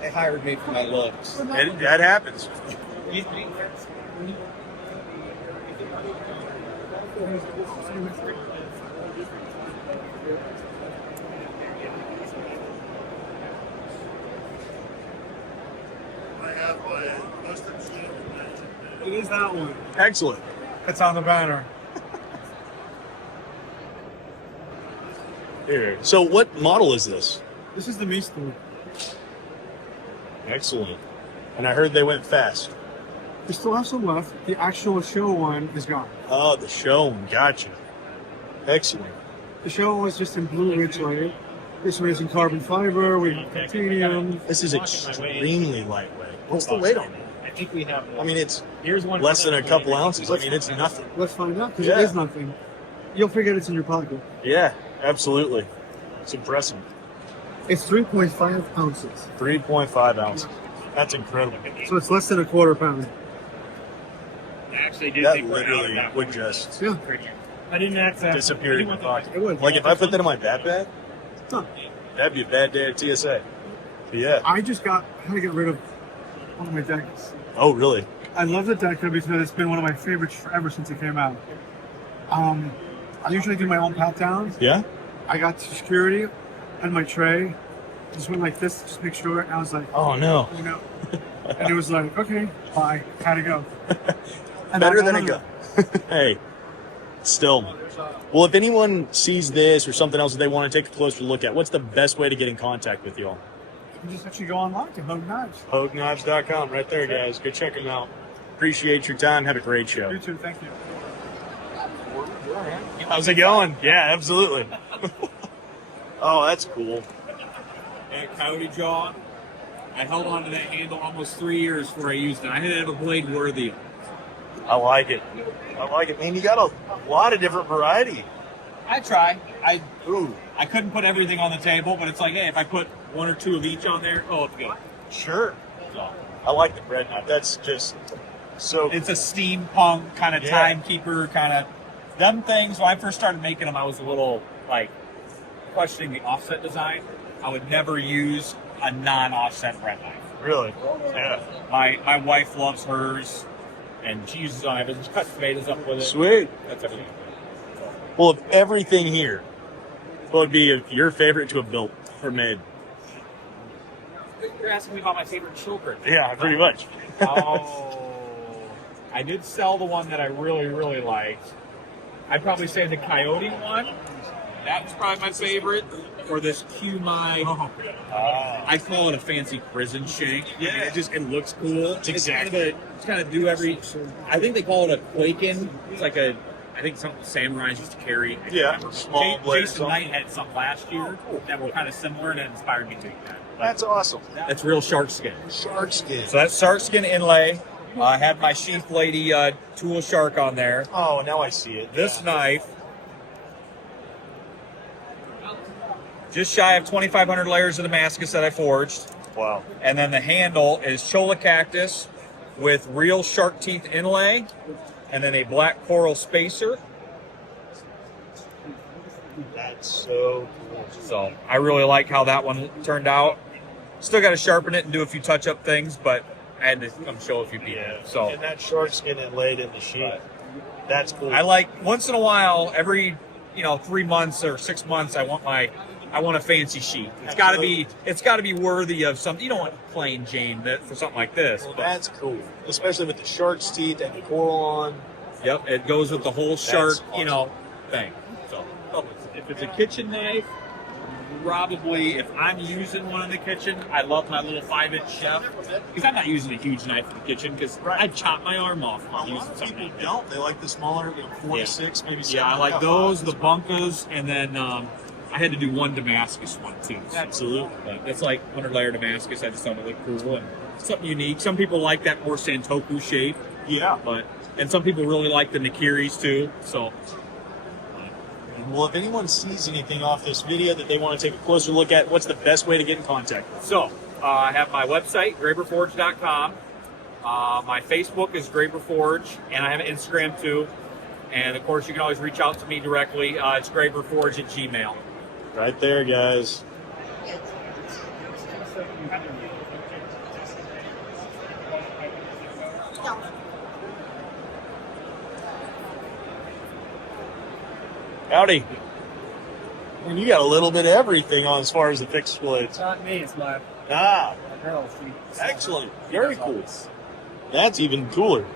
They hired me for my looks. That happens. It is that one. Excellent. It's on the banner. Here. So what model is this? This is the Meester. Excellent. And I heard they went fast. We still have some left. The actual show one is gone. Oh, the show. Gotcha. Excellent. The show one was just in blue ridge layer. This one is in carbon fiber. We have titanium. This is extremely lightweight. What's the weight on it? I think we have. I mean, it's less than a couple ounces. I mean, it's nothing. Let's find out, because it is nothing. You'll forget it's in your pocket. Yeah, absolutely. It's impressive. It's 3.5 ounces. 3.5 ounces. That's incredible. So it's less than a quarter pound. I actually do That think literally would just I didn't access. disappear in my pocket. It would. Like if I put that in my backpack, Huh. that'd be a bad day at TSA. But yeah. I had to get rid of one of my decks. Oh, really? I love the Deca because it's been one of my favorites forever since it came out. I usually do my own pat downs. Yeah? I got to security and my tray. Just went like this, just make sure. And I was like, Oh, no. you know. And it was like, okay, bye, had to go. And Better I than a don't go. know. Hey, still. Well, if anyone sees this or something else that they want to take a closer look at, what's the best way to get in contact with you all? You just actually go online to Hug Knives. HogueKnives.com, right there, guys. Go check them out. Appreciate your time. Have a great show. You too, thank you. How's it going? Yeah, absolutely. Oh, that's cool. And Coyote Jaw. I held on to that handle almost 3 years before I used it. I had to have a blade worthy. I like it. I like it. Man, you got a lot of different variety. I try. Ooh, I couldn't put everything on the table, but it's like, hey, if I put one or two of each on there, oh, it's good. sure. So, I like the bread knife. That's just so it's a steampunk kind of timekeeper kind of. Them things, when I first started making them, I was a little, like, questioning the offset design. I would never use a non-offset bread knife. really. Yeah. My wife loves hers, and she uses it on everything. She cuts tomatoes up with it. Sweet. That's everything. Well, of everything here, what would be your favorite to have built or made? You're asking me about my favorite children. Yeah, pretty much. Oh, I did sell the one that I really, really liked. I'd probably say the Coyote one. That was probably my favorite. Or this Qmai. I call it a fancy prison shank. Yeah. It looks cool. It's kind of do every. I think they call it a Quaken. It's like I think something samurais used to carry. Yeah, small blade. Jason Knight had some last year that were kind of similar, and it inspired me to make that. That's awesome. That's real shark skin. Shark skin. So that's shark skin inlay. I had my sheath lady tool shark on there. Oh, now I see it. This knife, just shy of 2,500 layers of Damascus that I forged. Wow. And then the handle is cholla cactus with real shark teeth inlay, and then a black coral spacer. That's so cool. So I really like how that one turned out. Still got to sharpen it and do a few touch-up things, but I had to come show a few people. Yeah. So And that shark skin inlaid in the sheet. That's cool. I like once in a while, every 3 months or 6 months, I want a fancy sheet. It's got to be worthy of something. You don't want plain Jane for something like this. Well, but- that's cool, especially with the shark's teeth and the coral on. Yep, it goes with the whole shark, awesome. thing. So if it's a kitchen knife, probably if I'm using one in the kitchen, I love my little 5-inch chef because I'm not using a huge knife in the kitchen because I'd chop my arm off if I'm using something. People don't. They like the smaller, 4 to 6, maybe 7. Yeah, I like those, the bunkas, and then I had to do one Damascus one too. So. Absolutely. But that's like 100-layer Damascus. I just thought it looked cool and something unique. Some people like that more Santoku shape, Yeah. and some people really like the Nakiris too. So. Well, if anyone sees anything off this video that they want to take a closer look at, what's the best way to get in contact? So, I have my website, graberforge.com. My Facebook is graberforge, and I have an Instagram too. And of course, you can always reach out to me directly. It's graberforge@gmail.com. Right there, guys. Howdy. And you got a little bit of everything on as far as the fixed blades. It's not me, it's my girl. Excellent. Very cool. That's even cooler.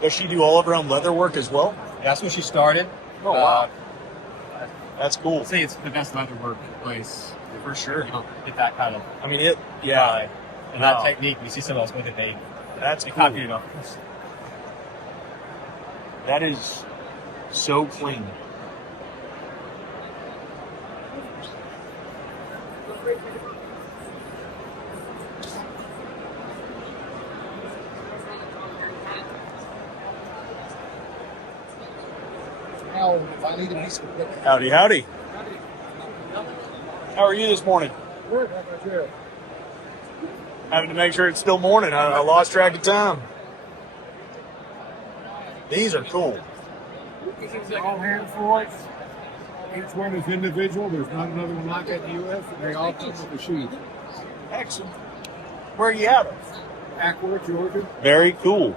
Does she do all of her own leather work as well? That's when she started. Oh, wow. That's cool. I'd say it's the best leather work place for sure. You don't get that kind of I mean, yeah. and that technique. You see some of those with it, they That's they cool. copy it off. That is so clean. Howdy, howdy. How are you this morning? Having to make sure it's still morning. I lost track of time. These are cool. All hand forged. Each one is individual. There's not another one like that in the U.S. And they all come with a sheath. Excellent. Where are you at? Ackworth, Georgia. Very cool.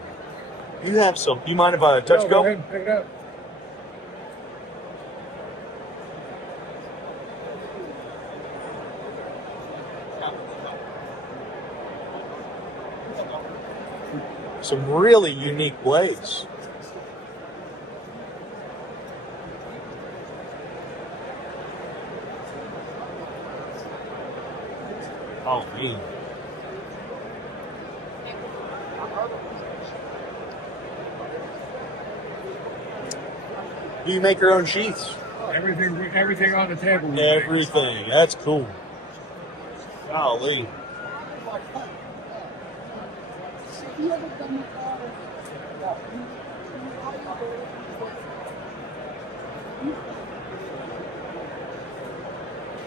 You have some. You mind if I touch Go go? ahead and pick it up. Some really unique blades. Oh, man. Do you make your own sheaths? Everything on the table. Everything. That's cool. Golly.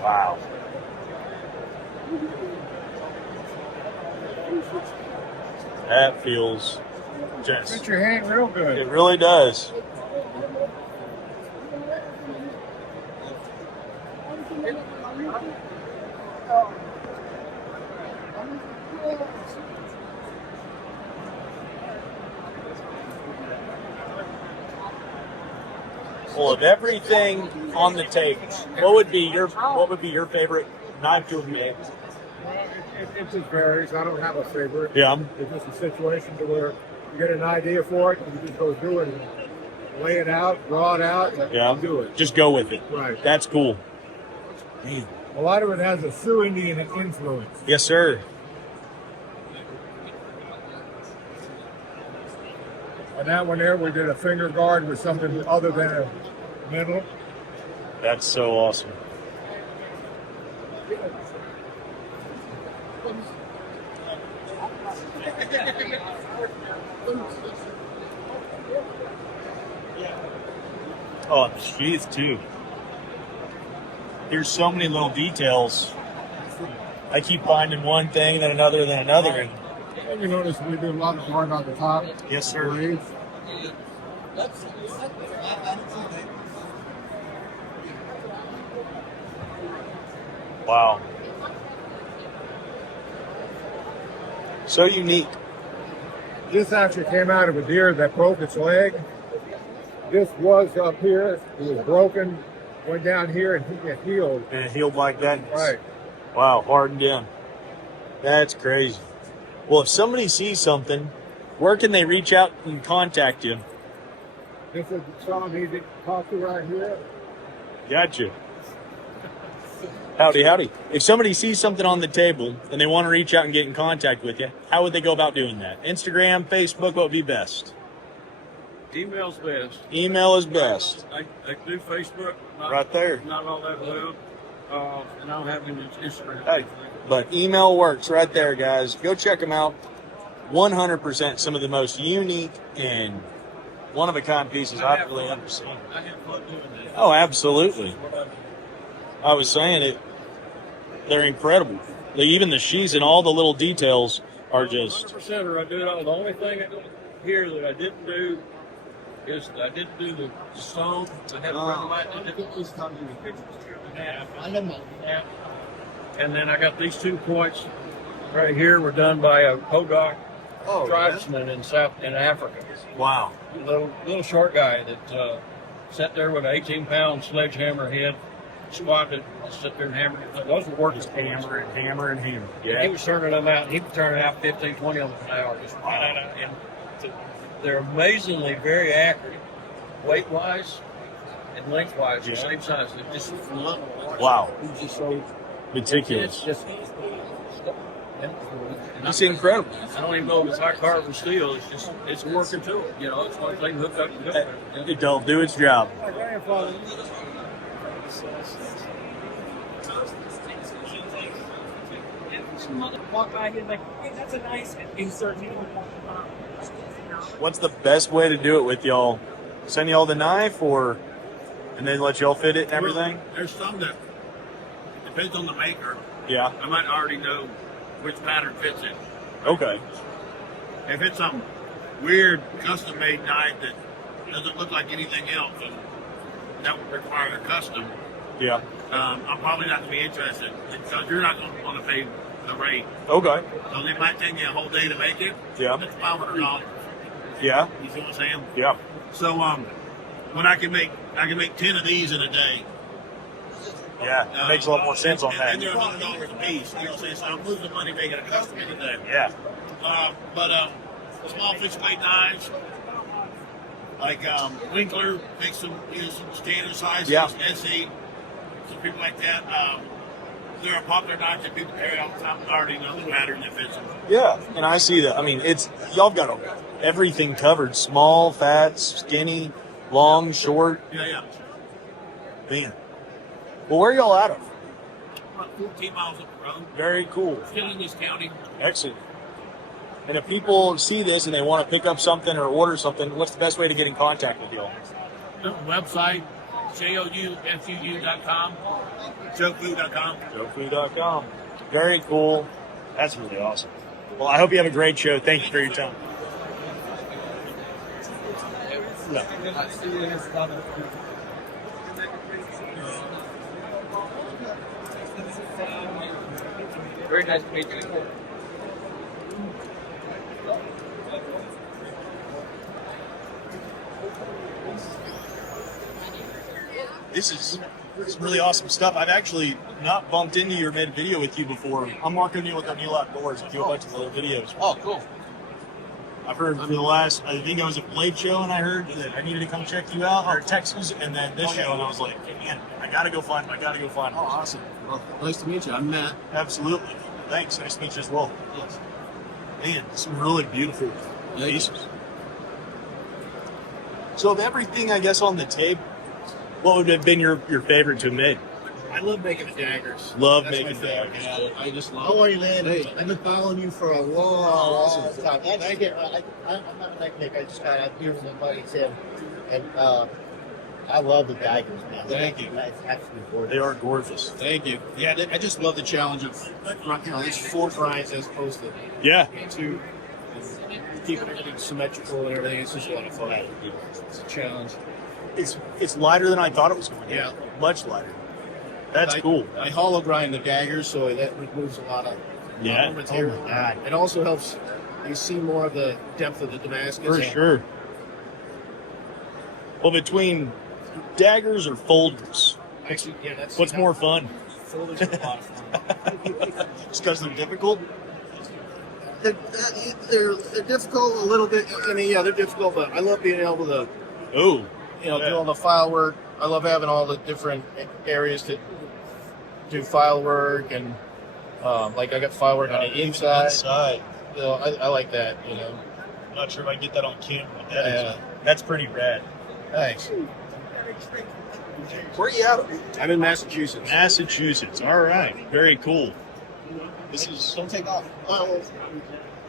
Wow. That feels Fit just, your hand real good. it really does. Well, of everything on the table, what would be your favorite knife to have made? It just varies. I don't have a favorite. Yeah. It's just a situation to where you get an idea for it and you just go do it and lay it out, draw it out, and do it. Just go with it. Right. That's cool. Man. A lot of it has a Sioux Indian influence. Yes, sir. On that one there, we did a finger guard with something other than a metal. That's so awesome. Oh, and the sheath too. There's so many little details. I keep finding one thing, then another, then another. And you notice we do a lot of guard on the top. Yes, sir. Blades. Wow. So unique. This actually came out of a deer that broke its leg. This was up here. It was broken, went down here, and it healed. And it healed like that. Right. Wow, hardened in. That's crazy. Well, if somebody sees something, where can they reach out and contact you? This is someone he did talk to right here. Gotcha. Howdy, howdy. If somebody sees something on the table and they want to reach out and get in contact with you, how would they go about doing that? Instagram, Facebook, what would be best? Email's best. Email is best. I do Facebook. Right there. Not all that well. And I don't have any Instagram. Hey, but email works right there, guys. Go check them out. 100% some of the most unique and one-of-a-kind pieces I've really ever seen. I have fun doing that. Oh, absolutely. I was saying it. They're incredible. Even the sheaths and all the little details are just. 100% I do it all. The only thing here that I didn't do is I didn't do the sew. I had a friend of mine that did this time in the pictures. And then I got these 2 points right here were done by a Podok tribesman in Africa. Wow. Little short guy that sat there with an 18-pound sledgehammer head, squatted, sit there and hammered. Those were working Hammer and hammer and hammer. He Yeah. was turning them out. He was turning out 15, 20 of them an hour. Just and they're amazingly very accurate, weight-wise and length-wise, the same size. They're just phenomenal. Wow. It's just so. Meticulous. It's just. It's incredible. I don't even know if it's hot carbon steel. It's just it's working to it. You know, it's one thing hooked up to do it. It'll do its job. My grandfather. Walk by here like, hey, that's a nice insert. What's the best way to do it with y'all? Send y'all the knife, or and then let y'all fit it and everything? There's some that depends on the maker. Yeah. I might already know which pattern fits it. Okay. If it's some weird custom-made knife that doesn't look like anything else, and that would require a custom, Yeah. I'm probably not going to be interested because you're not going to want to pay the rate. Okay. So it might take me a whole day to make it. Yeah. That's $500. Yeah. You see what I'm saying? Yeah. So when I can make 10 of these in a day. Yeah. It makes a lot more sense on And that. they're $100 a piece. You know what I'm saying? So I'm losing money making a custom in a day. Yeah. But small fixed blade knives, like Winkler makes some standard sizes, Yeah. SE, some people like that. They're a popular knives that people carry all the time. I already know the pattern that fits them. Yeah. And I see that. I mean, it's y'all got everything covered: small, fat, skinny, long, short. Yeah. Man. Well, where are y'all out of? About 14 miles up the road. Very cool. Still in this county. Excellent. And if people see this and they want to pick up something or order something, what's the best way to get in contact with y'all? Website, joufuu.com, joufuu.com. Jofu.com. Very cool. That's really awesome. Well, I hope you have a great show. Thank you for your time. Very nice to meet you. This is really awesome stuff. I've actually not bumped into you or made a video with you before. I'm Mark O'Neill with O'Neill Outdoors. I do a bunch of little videos. Oh, cool. I've heard for the last, I think it was a Blade show, and I heard that I needed to come check you out, or Texas, and then this show, and I was like, man, I gotta go find him. Oh, awesome. Well, nice to meet you. I'm Matt. Absolutely. Thanks. Nice to meet you as well. Yes. Man, some really beautiful pieces. So of everything, I guess, on the tape, what would have been your favorite to have made? I love making the daggers. Love That's making my favorite. daggers. Yeah, I just love How are you, man? Hey. I've been following you for a long time. Actually, I'm not a knife maker. I just got out here with my buddy Tim, and I love the daggers, man. Thank you. That's absolutely gorgeous. They are gorgeous. Thank you. Yeah, I just love the challenge of, it's 4 grinds as opposed to Yeah. 2. Keeping everything symmetrical and everything. It's just a lot of fun. It's a challenge. It's lighter than I thought it was going to be. Yeah. Much lighter. That's I- cool. I hollow grind the daggers, so that removes a lot of Yeah. material. Oh my God. It also helps you see more of the depth of the Damascus. For sure. Well, between daggers or folders, Actually, yeah, that's what's more fun? folders are a lot of fun. Just because they're difficult? They're difficult a little bit. I mean, yeah, they're difficult, but I love being able to, Oh. do Yeah. all the file work. I love having all the different areas to do file work, and like I got file work on the inside. Inside. I like that. I'm not sure if I can get that on camera. But Yeah. that's pretty rad. Thanks. Where are you at? I'm in Massachusetts. Massachusetts. All right. Very cool. This is Don't take off.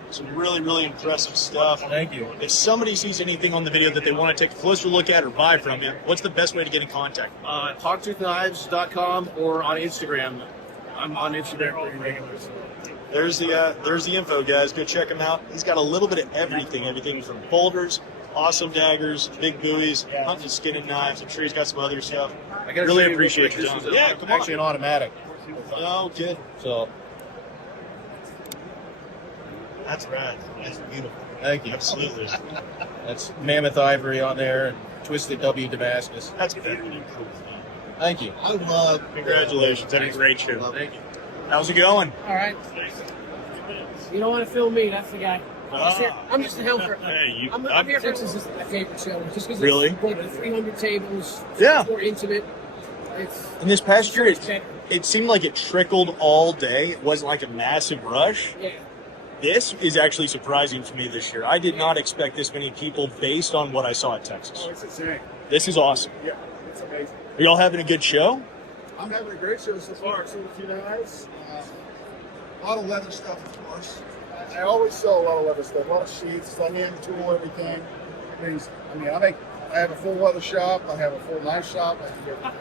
Some really, really impressive stuff. Thank you. If somebody sees anything on the video that they want to take a closer look at or buy from you, what's the best way to get in contact? Hogtoothknives.com or on Instagram. I'm on Instagram pretty regularly. There's the info, guys. Go check him out. He's got a little bit of everything from folders, awesome daggers, big buoys, hunting skinning knives. I'm sure he's got some other stuff. I gotta Really show you real appreciate quick. your This time. is Yeah, come on. actually an automatic. Oh, good. So That's rad. That's beautiful. thank you. Absolutely. That's mammoth ivory on there and twisted W Damascus. That's very cool. Thank you. I love. Congratulations. Had a great show. Thank you. How's it going? All right. You don't want to film me, that's the guy. I'm just a helper. Hey, I'm here. Texas is my favorite show. Just because Really? it's like 300 tables. Yeah. It's more intimate. It's In this past year, it's better. it seemed like it trickled all day. It wasn't like a massive rush. Yeah. This is actually surprising for me this year. I did not expect this many people based on what I saw at Texas. Oh, it's insane. This is awesome. Yeah, it's amazing. Are y'all having a good show? I'm having a great show so far. I've sold a few knives. A lot of leather stuff, of course. I always sell a lot of leather stuff, a lot of sheets. I hand tool everything. I have a full leather shop. I have a full knife shop. I do everything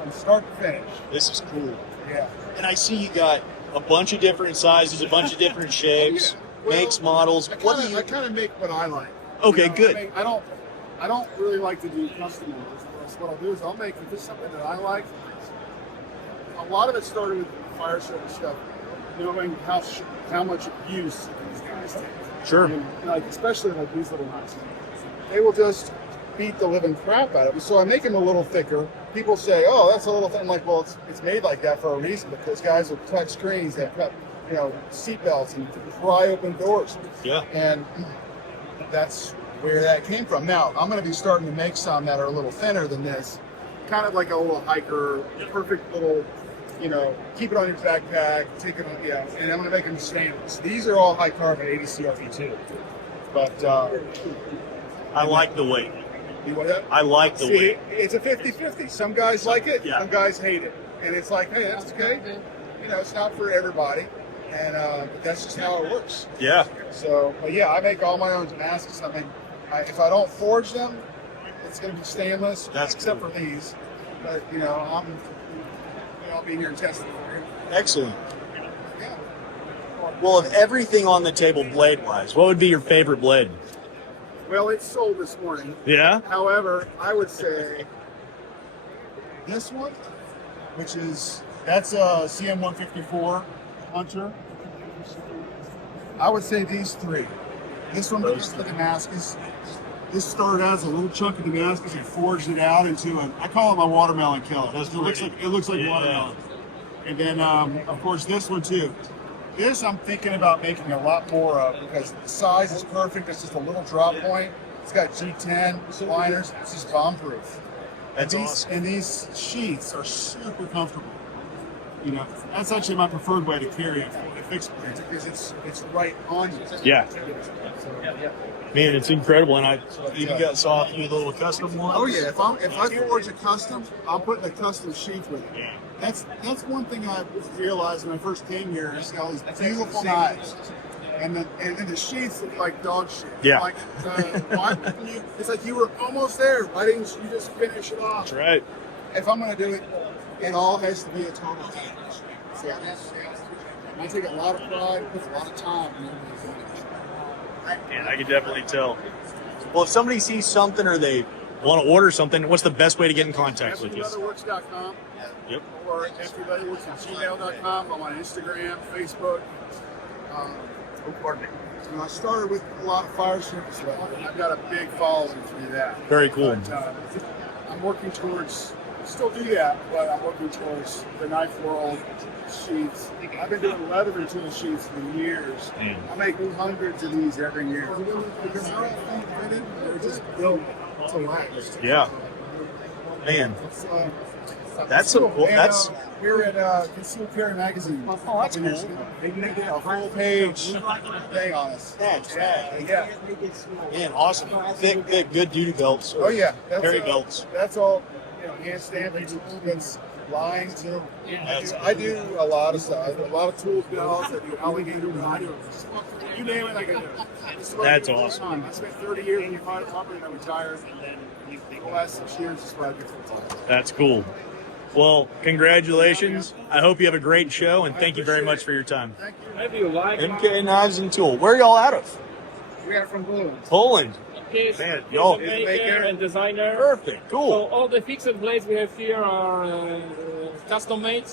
from start to finish. This is cool. Yeah. And I see you got a bunch of different sizes, a bunch of different shapes, Well, makes, models. I What do you? kind of make what I like. Okay, You know, good. I don't really like to do custom orders. So what I'll do is I'll make if it's something that I like. A lot of it started with fire service stuff, knowing how much abuse these guys take. Sure. And, like especially like these little knives, they will just beat the living crap out of it. So I make them a little thicker. People say, "Oh, that's a little thin." I'm like, well, it's made like that for a reason because guys will touch screens, they've got seat belts and pry open doors. Yeah. And that's where that came from. Now, I'm going to be starting to make some that are a little thinner than this. Kind of like a little hiker, perfect little, keep it on your backpack, take it on, and I'm going to make them stainless. These are all high carbon 80 CRP too. But, I like the weight. you want that? I like the See, weight. it's a 50-50. Some guys like it, Yeah. some guys hate it. And it's like, hey, that's okay. It's not for everybody. And but that's just how it works. Yeah. So, but yeah, I make all my own Damascus. If I don't forge them, it's going to be stainless. That's except cool. for these. But I'll be here and test it for you. Excellent. Yeah. Well, of everything on the table blade-wise, what would be your favorite blade? Well, it's sold this morning. Yeah? However, I would say this one, that's a CM154 Hunter. I would say these three. This one was the Damascus. This started out as a little chunk of Damascus and forged it out into I call it my watermelon killer. It looks like watermelon. And then, of course, this one too. This I'm thinking about making a lot more of because the size is perfect. It's just a little drop point. It's got G10 liners. It's just bomb-proof. That's awesome. And these sheets are super comfortable. That's actually my preferred way to carry it. A fixed blade because it's right on you. Yeah. Man, it's incredible. And I even saw a few little custom ones. Oh yeah, if I forge a custom, I'll put the custom sheets with it. That's one thing I realized when I first came here. Is all these beautiful knives, and the sheets look like dog shit. Yeah. Like, why wouldn't you? It's like you were almost there. Why didn't you just finish it off? That's right. If I'm gonna do it, it all has to be a total package. So I take a lot of pride, puts a lot of time into it. Yeah, I can definitely tell. Well, if somebody sees something or they want to order something, what's the best way to get in contact with you? FBLeatherworks.com. Yep. Or FBLeatherworks@gmail.com. I'm on Instagram, Facebook. I started with a lot of fire service leather, and I've got a big following through that. Very cool. But, I'm working towards, still do that, but I'm working towards the knife world, sheets. I've been doing leather and tool sheets for years. I make hundreds of these every year. Because they're all fitted, they're just built to last. Yeah. Man, That's cool. And, That's we're at Concealed Carry Magazine. Oh, that's cool. They did a whole page thing on us. That's rad. Yeah. Man, awesome. Thick, good duty belts. Oh yeah. Carry belts. That's all. Hand stamping. line too. I do a lot of stuff. I do a lot of tool bells. I do alligator. I do you name it, I can do it. That's awesome. I spent 30 years in the fire department and I retired, and then the last 6 years is what I do full time. That's cool. Well, congratulations. I hope you have a great show, and thank you very much for your time. Thank you. Maybe you like MK Knives and Tool. Where are y'all out of? We are from Poland. Poland. He's, Man, he's y'all- a maker and designer. Perfect. So Cool. all the fixed blades we have here are custom made.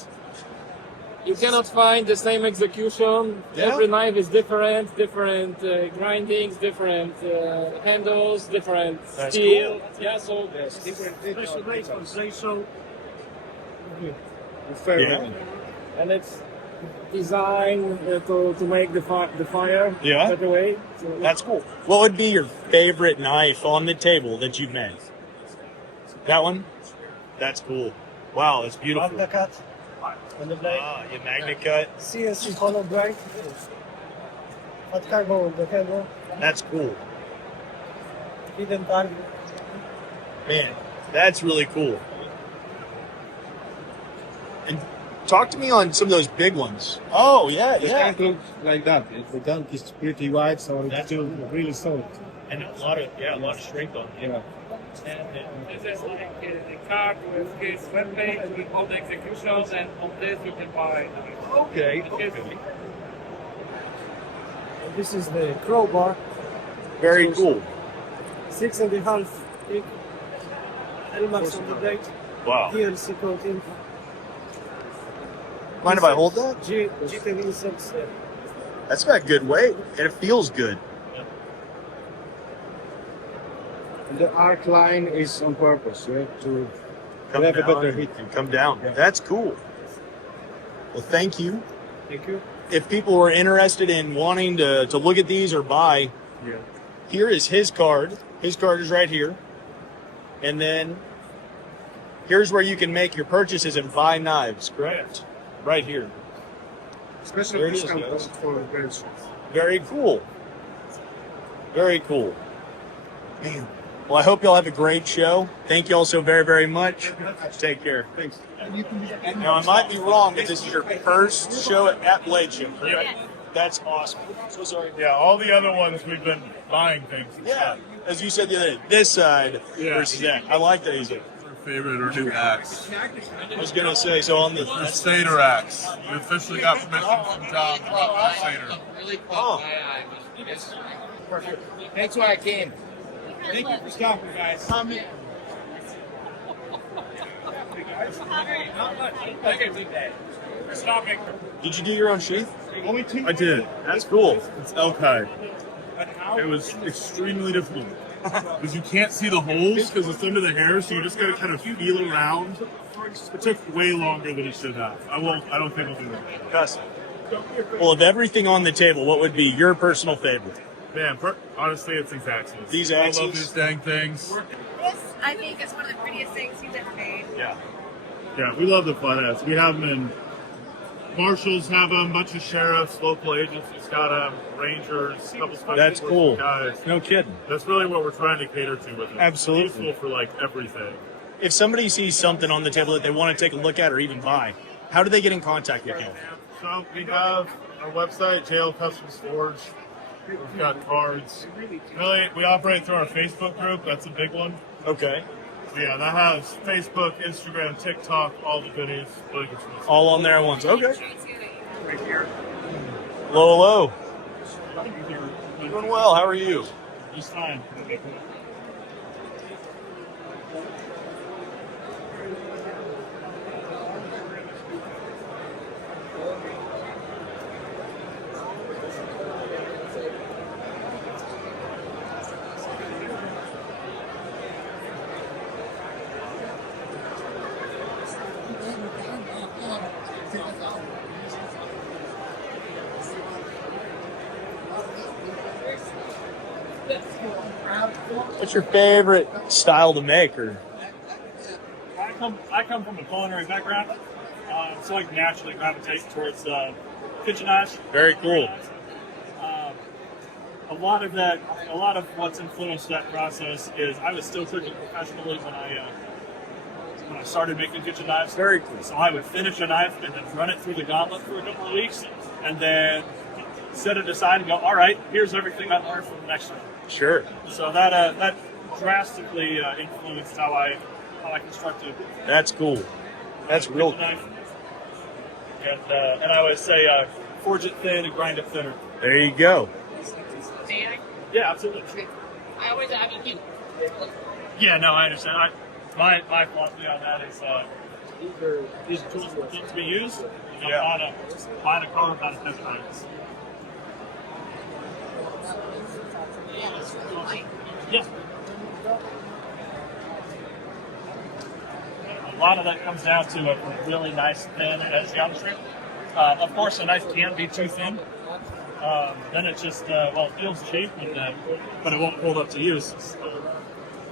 You cannot find the same execution. Yeah. Every knife is different grindings, different handles, different That's steel. Yeah, so different special blades from Zayso. Yeah. And it's designed to make the fire Yeah. better way. So That's cool. What would be your favorite knife on the table that you've made? That one? That's cool. Wow, that's beautiful. cut on the blade. Ah, your magna cut. CNC hollow grind. At cargo, the handle. That's cool. Hidden tag. Man, that's really cool. And talk to me on some of those big ones. Oh, yeah, yeah. looks like that. The gun is pretty wide, so it's That's still really solid. And a lot of strength on it. Yeah. This is like the card with his webpage with all the executions, and on this you can buy. Okay. This is the crowbar, Very cool. 6.5 thick. Elmax on the blade, Wow. DLC coating. Mind if I hold that? G10 insects. That's got good weight, and it feels good. The arc line is on purpose, right? To Come have a down better hit. and come down. Yeah. That's cool. Well, thank you. Thank you. If people were interested in wanting to look at these or buy, here is his card. His card is right here. And then here's where you can make your purchases and buy knives, correct? Right here. Special There it is, discount guys. for bench. Very cool. Very cool. Man. Well, I hope y'all have a great show. Thank you all so very, very much. Take care. Thanks. Now, I might be wrong, but this is your first show at Blade Show, correct? That's awesome. So sorry. Yeah, all the other ones we've been buying things. Yeah, as you said the other day, this side versus that. I like that. Easy. Our favorite or new axe. I was gonna say, so on the Crusader axe. We officially got permission from John to rock Crusader. oh, That's why I came. Thank you for stopping, guys. For stopping. did you do your own sheath? I did. That's cool. It's elk hide. It was extremely difficult because you can't see the holes because it's under the hair, so you just gotta kind of feel around. It took way longer than it should have. I don't think I'll do that. Custom. Well, of everything on the table, what would be your personal favorite? Man, honestly, it's these axes. These I axes? love these dang things. This, I think, is one of the prettiest things he's ever made. Yeah. Yeah, we love the flat ass. We have them in marshals, have them, a bunch of sheriffs, local agencies got them, rangers, a couple special That's forces cool. guys. No kidding. That's really what we're trying to cater to with it. Absolutely. It's useful for like everything. If somebody sees something on the table that they want to take a look at or even buy, how do they get in contact with you? So we have our website, JL Customs Forge. We've got cards. Really, we operate through our Facebook group. That's a big one. Okay. So yeah, that has Facebook, Instagram, TikTok, all the goodies. Really good for us. All on there at once. Okay. Hello, hello. Doing well. How are you? Just fine. What's your favorite style to make? Or I come from a culinary background, so I naturally gravitate towards kitchen knives. very cool. A lot of what's influenced that process is I was still cooking professionally when when I started making kitchen knives. Very cool. So I would finish a knife and then run it through the gauntlet for a couple of weeks, and then set it aside and go, all right, here's everything I learned from the next one. Sure. So that drastically influenced how I constructed. That's cool. That's real cool. Knife. And I always say, forge it thin and grind it thinner. There you go. Yeah, absolutely. I always have you keep. Yeah, no, I understand. My philosophy on that is these are tools that need to be used. Yeah. Buy the color, not a test knives. Yeah. A lot of that comes down to a really nice thin edge geometry. Of course, a knife can be too thin. Then it just, it feels cheap, but it won't hold up to use.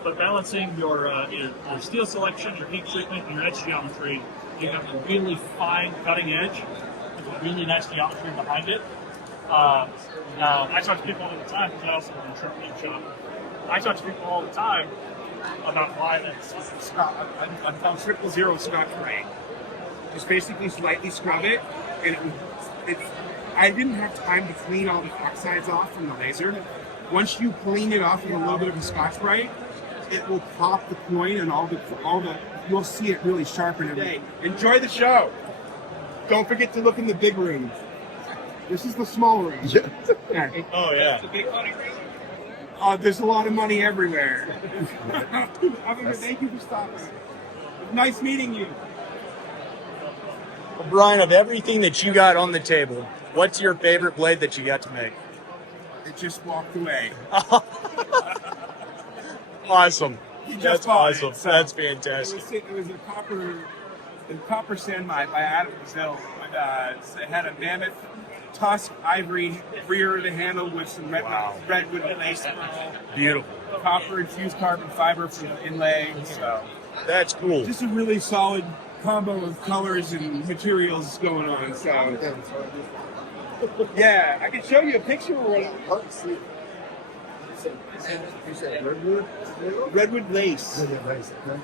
But balancing your steel selection, your heat treatment, and your edge geometry, you have a really fine cutting edge with a really nice geometry behind it. Now, I talk to people all the time, because I also run a triple shop. I talk to people all the time about why I found 000 Scotch Brite. Just basically slightly scrub it, and I didn't have time to clean all the oxides off from the laser. Once you clean it off with a little bit of a Scotch Brite, it will pop the coin and all the you'll see it really sharpen everything. Enjoy the show. Don't forget to look in the big room. This is the small room. Okay. Oh yeah. There's a lot of money everywhere. Thank you for stopping. Nice meeting you. Well, Brian, of everything that you got on the table, what's your favorite blade that you got to make? It just walked away. Awesome. That's awesome. So That's fantastic. It was a copper sand mine by Adam Brazil. It had a mammoth tusk ivory rear of the handle with some redwood lace. Beautiful. Copper infused carbon fiber for the inlay. So that's cool. Just a really solid combo of colors and materials going on. So yeah, I can show you a picture of what You said redwood? Redwood lace. Redwood lace, okay.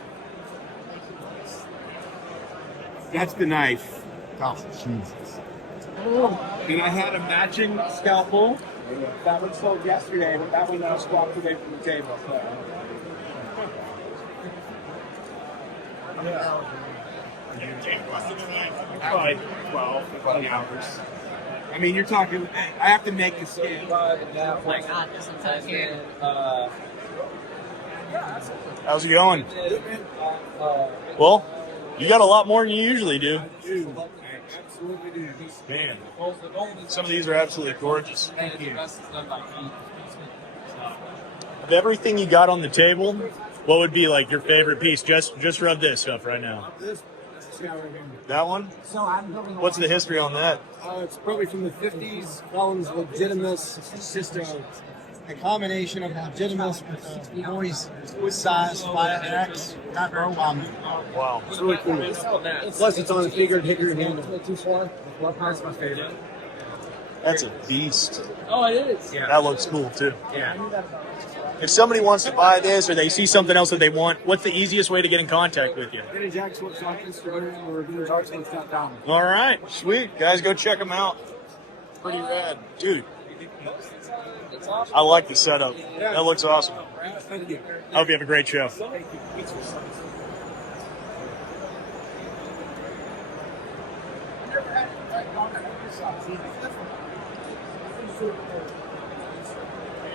That's the knife. Oh, Jesus. And I had a matching scalpel. That one sold yesterday, but that one now swapped away from the table. So. Probably 12, 20 hours. I mean, you're talking, I have to make the scale. How's it going? Well, you got a lot more than you usually do. Absolutely do. Man, some of these are absolutely gorgeous. Thank you. Of everything you got on the table, what would be like your favorite piece? Just rub this stuff right now. That one? What's the history on that? It's probably from the 50s. Collins Legitimus. It's just a combination of Legitimus with boys size 5X. Not very common. Wow. It's really cool. Plus, it's on a figured hickory handle. That's my favorite. That's a beast. Oh, it is? Yeah. That looks cool too. Yeah. If somebody wants to buy this or they see something else that they want, what's the easiest way to get in contact with you? Vinny Jack's what's on Instagram or VinnyJack's.com. All right, sweet. Guys, go check them out. Pretty rad. Dude, I like the setup. That looks awesome. Thank you. I hope you have a great show.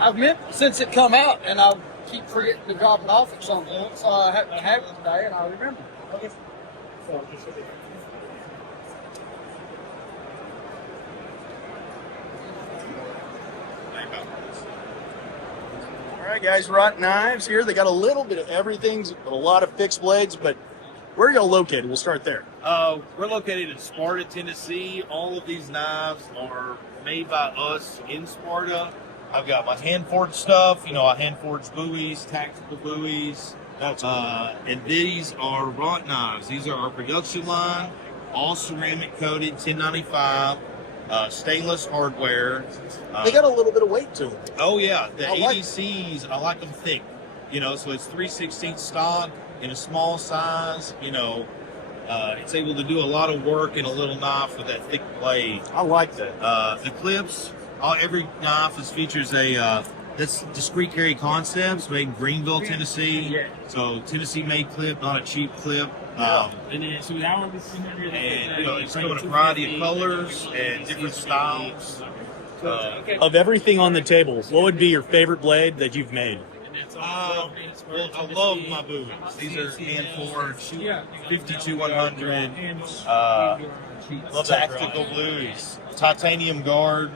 I've meant since it come out, and I keep forgetting to drop it off at some point, so I happen to have it today, and I remember. All right, guys, Rock Knives here. They got a little bit of everything, a lot of fixed blades, but where are y'all located? We'll start there. We're located in Sparta, Tennessee. All of these knives are made by us in Sparta. I've got my hand-forged stuff, I hand-forged buoys, tactical buoys. And these are rock knives. These are our production line, all ceramic coated, 1095, stainless hardware. They got a little bit of weight to them. Oh, yeah. The I like ADCs, I like them thick. You know, so it's 3/16 stock in a small size. You know, it's able to do a lot of work in a little knife with that thick blade. I like that. The clips, every knife features that's Discreet Carry Concepts, made in Greenville, Tennessee. So Tennessee made clip, not a cheap clip. And you know, it's come in a variety of colors and different styles. Of everything on the table, what would be your favorite blade that you've made? Well, I love my boots. These are hand forged, 52-100, tactical blues, titanium guard,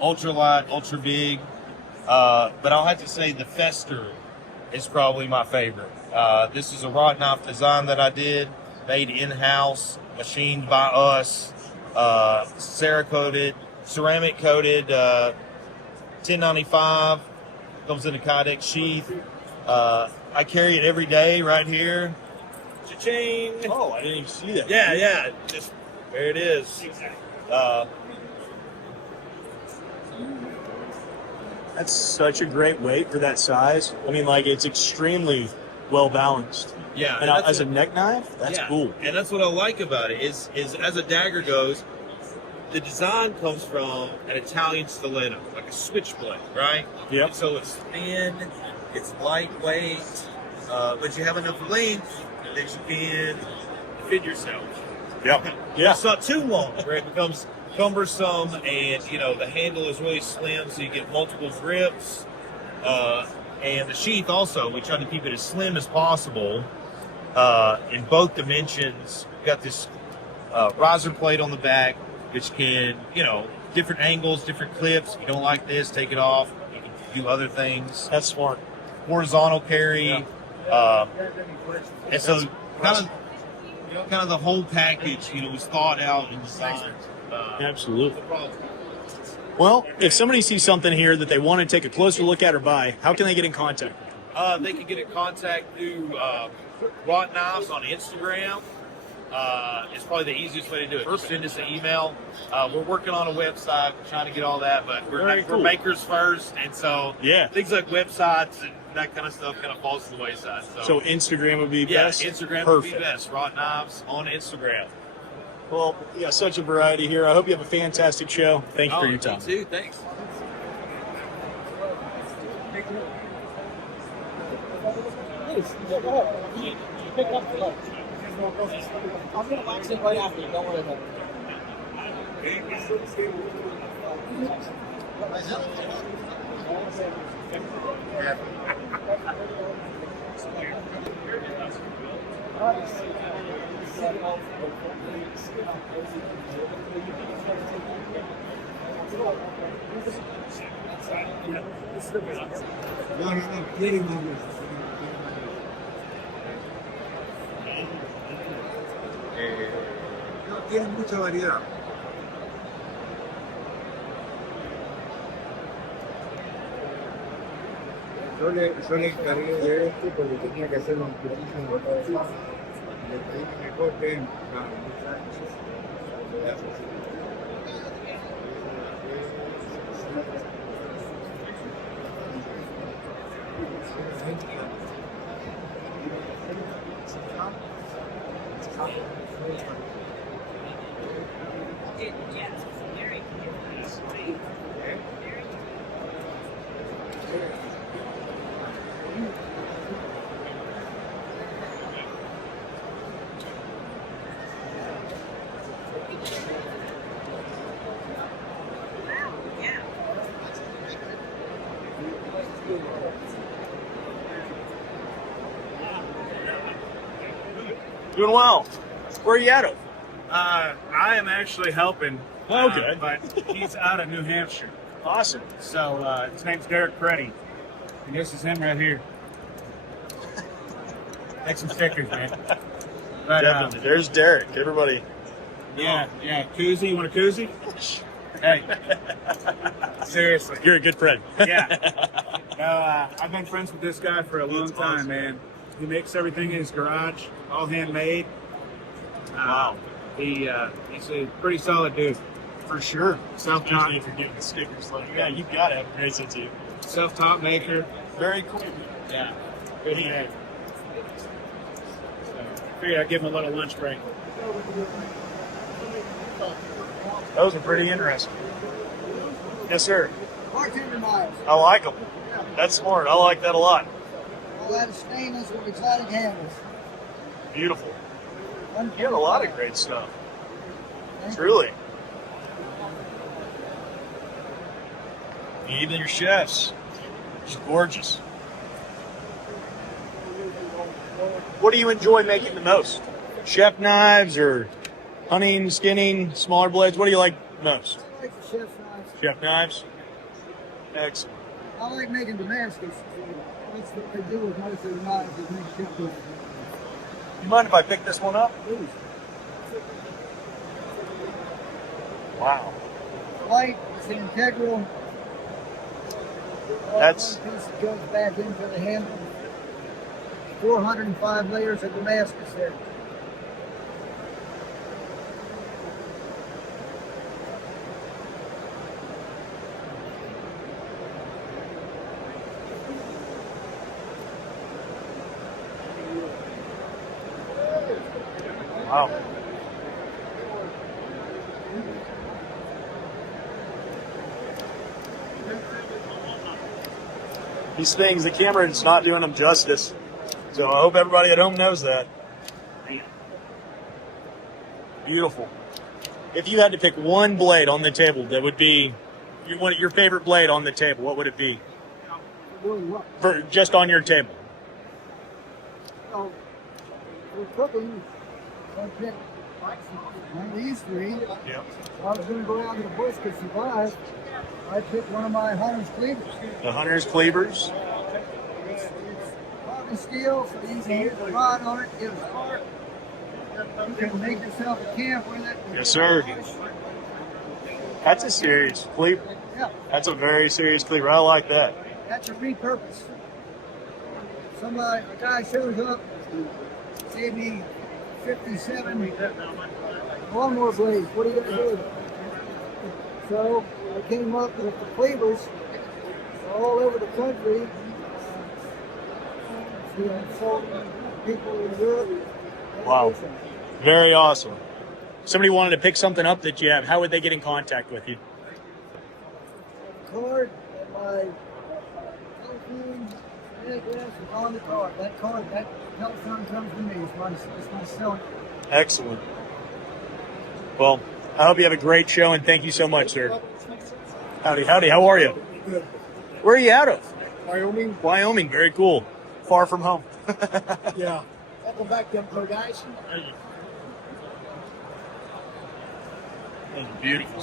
ultra light, ultra big. But I'll have to say the Fester is probably my favorite. This is a rod knife design that I did, made in-house, machined by us, ceramic coated, 1095. Comes in a Kydex sheath. I carry it every day right here. Cha-ching! Oh, I didn't even see that. Yeah. Just there it is. That's such a great weight for that size. I mean, like, it's extremely well balanced. Yeah. And as a neck knife, that's cool. And that's what I like about it is as a dagger goes, the design comes from an Italian stiletto, like a switchblade, right? Yep. And so it's thin, it's lightweight, but you have enough length that you can defend yourself. Yep. Yeah. It's not too long where it becomes cumbersome, and you know the handle is really slim, so you get multiple grips. And the sheath also, we try to keep it as slim as possible in both dimensions. We've got this riser plate on the back, which can, you know, different angles, different clips. If you don't like this, take it off. You can do other things. That's smart. Horizontal carry. And so kind of the whole package, you know, was thought out and designed. Absolutely. Well, if somebody sees something here that they want to take a closer look at or buy, how can they get in contact? They can get in contact through Rot Knives on Instagram. It's probably the easiest way to do it. First, send us an email. We're working on a website. We're trying to get all that, but we're makers first, and so things like websites and that kind of stuff kind of falls to the wayside. So Instagram would be best? Yeah, Instagram would be best. Rot Knives on Instagram. Well, yeah, such a variety here. I hope you have a fantastic show. Thank you for your time. You too. Thanks. Pick up the lunch. I'm going to wax it right after you. Don't worry about No tiene mucha variedad. Yo le encargué de este porque tenía que hacer un pequeño. Le pedí que me corten. Doing well. Where are you at? I am actually helping. Okay. But he's out of New Hampshire. Awesome. So his name's Derek Preddy. And this is him right here. Take some stickers, man. But, Definitely. There's Derek. Everybody. Yeah. Koozie. You want a koozie? Hey. Seriously. You're a good friend. Yeah. I've been friends with this guy for a long time, man. He makes everything in his garage, all handmade. Wow. He's a pretty solid dude. For sure. Self-taught. If you're getting the stickers, like, yeah, you've got to have a great sense of humor. Self-taught maker. Very cool. Yeah. Good man. Figured I'd give him a little lunch break. Those are pretty interesting. Yes, sir. Bartender knives. I like them. That's smart. I like that a lot. All that is stainless with exotic handles. Beautiful. You have a lot of great stuff. Truly. Even your chefs. It's gorgeous. What do you enjoy making the most? Chef knives or hunting, skinning, smaller blades? What do you like most? I like the chef's knives. Chef knives? Excellent. I like making Damascus. That's what I do with most of the knives, is make chef knives. You mind if I pick this one up? Please. Wow. Light, it's an integral. That's- One piece that goes back into the handle. 405 layers of Damascus there. Wow. These things, the camera is not doing them justice. So I hope everybody at home knows that. Beautiful. If you had to pick one blade on the table that would be your favorite blade on the table, what would it be? For just on your table. So, we're cooking. I picked one of these three. Yep. I was going to go out in the bush to survive. I picked one of my hunter's cleavers. The hunter's cleavers. It's carbon steel, so you can hit the rod on it, get a spark. You can make yourself a camp with it. Yes, sir. That's a serious cleaver. Yeah, That's a very serious cleaver. I like that. that's a repurpose. A guy shows up, gave me 57 lawnmower blades. What are you going to do with it? So I came up with the cleavers all over the country. Sold people in Europe. Wow. Very awesome. Somebody wanted to pick something up that you have. How would they get in contact with you? Card and my telephone address is on the card. That telephone comes to me. It's my cell. Excellent. Well, I hope you have a great show, and thank you so much, sir. Howdy, howdy. How are you? Good. Where are you out of? Wyoming? Wyoming. Very cool. Far from home. Yeah. Welcome back, Demco guys. That's beautiful.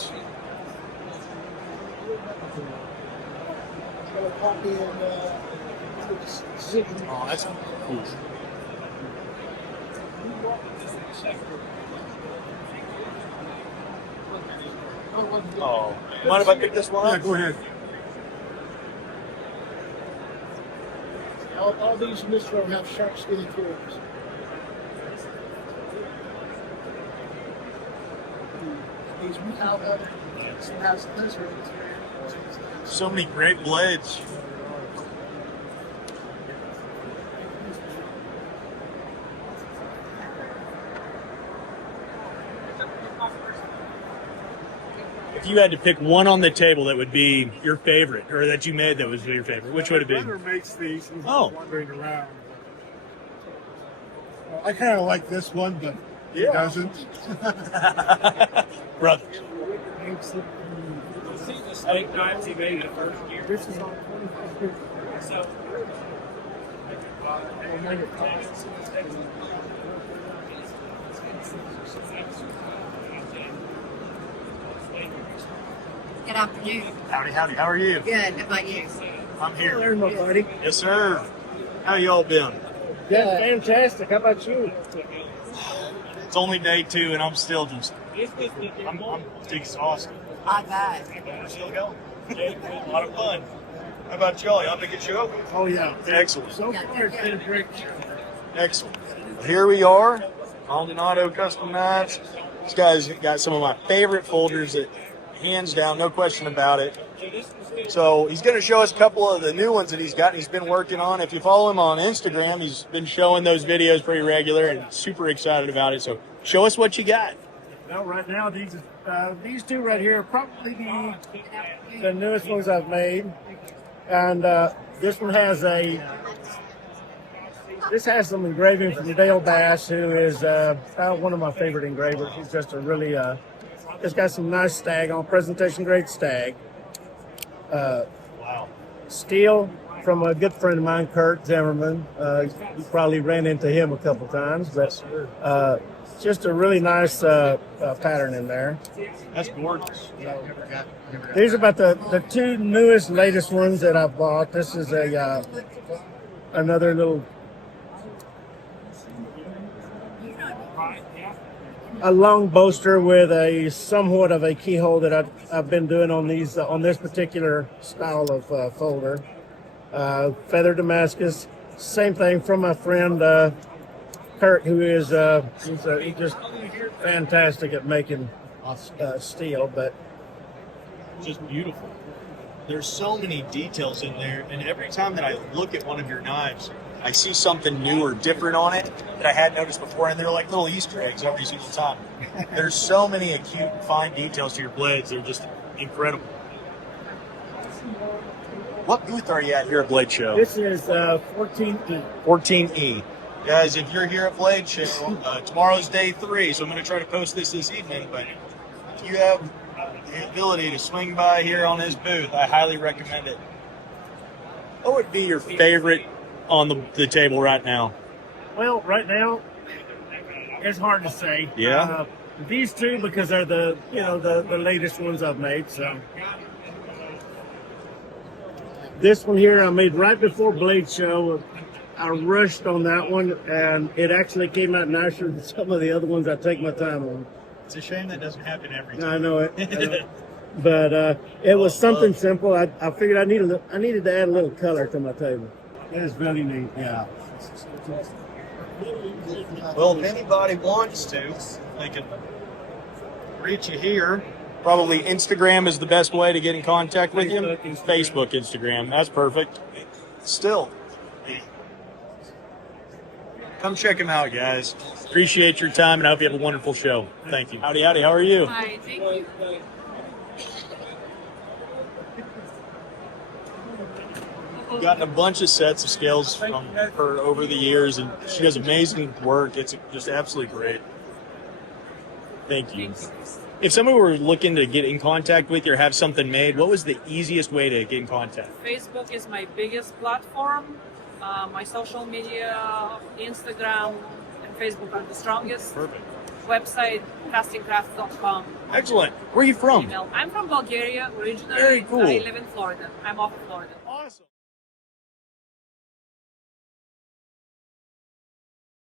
Oh, that's cool. Oh, mind if I pick this one up? Yeah, go ahead. All these Mistro have sharp skinny tools. These without other has lizard. So many great blades. If you had to pick one on the table that would be your favorite, or that you made that was your favorite, which would it be? My brother makes these. He's Oh. wandering around. I kind of like this one, but he Yeah. doesn't. Brothers. See the steak knives he made the first year? This is on 25. So, Good afternoon. Howdy, howdy. How are you? Good. How about you? I'm here. There, my buddy. Yes, sir. How y'all been? Yeah, fantastic. How about you? It's only day 2, and I'm still just, I'm exhausted. I bet. We're still going. A lot of fun. How about y'all? Y'all have a good show? Oh, yeah. Excellent. So far, it's been a great show. Excellent. Here we are, Maldonado Custom Knives. This guy's got some of my favorite folders that, hands down, no question about it. So he's going to show us a couple of the new ones that he's been working on. If you follow him on Instagram, he's been showing those videos pretty regular and super excited about it. So show us what you got. Well, right now, these two right here are probably the newest ones I've made. And this one has some engraving from Dale Bass, who is one of my favorite engravers. He's just a really, it's got some nice stag on, presentation grade stag. Wow. Steel from a good friend of mine, Kurt Zimmerman. You probably ran into him a couple times, but just a really nice pattern in there. That's gorgeous. These are about the two newest, latest ones that I've bought. This is another little long boaster with a somewhat of a keyhole that I've been doing on these on this particular style of folder. Feather Damascus, same thing from my friend Kurt, who is he's just fantastic at making steel, but just beautiful. There's so many details in there, and every time that I look at one of your knives, I see something new or different on it that I hadn't noticed before, and they're like little Easter eggs every single time. There's so many acute and fine details to your blades. They're just incredible. What booth are you at here at Blade Show? this is 14E. 14E. Guys, if you're here at Blade Show, tomorrow's day 3, so I'm going to try to post this evening, but if you have the ability to swing by here on his booth, I highly recommend it. What would be your favorite on the table right now? Well, right now, it's hard to say. Yeah? These two, because they're the latest ones I've made. So this one here I made right before Blade Show. I rushed on that one, and it actually came out nicer than some of the other ones I take my time on. It's a shame that doesn't happen every time. I know it. But it was something simple. I figured I needed to add a little color to my table. It is really neat, yeah. Well, if anybody wants to, they can reach you here. Probably Instagram is the best way to get in contact with you. Facebook, Instagram. That's perfect. Still, come check him out, guys. Appreciate your time, and I hope you have a wonderful show. Thank you. Howdy, howdy. How are you? Hi, thank you. I've gotten a bunch of sets of scales from her over the years, and she does amazing work. It's just absolutely great. Thank you. If someone were looking to get in contact with you or have something made, what was the easiest way to get in contact? Facebook is my biggest platform. My social media, Instagram and Facebook are the strongest. Perfect. Website, castingcrafts.com. Excellent. Where are you from? Email. I'm from Bulgaria originally. Very cool. I live in Florida. I'm off of Florida. Awesome.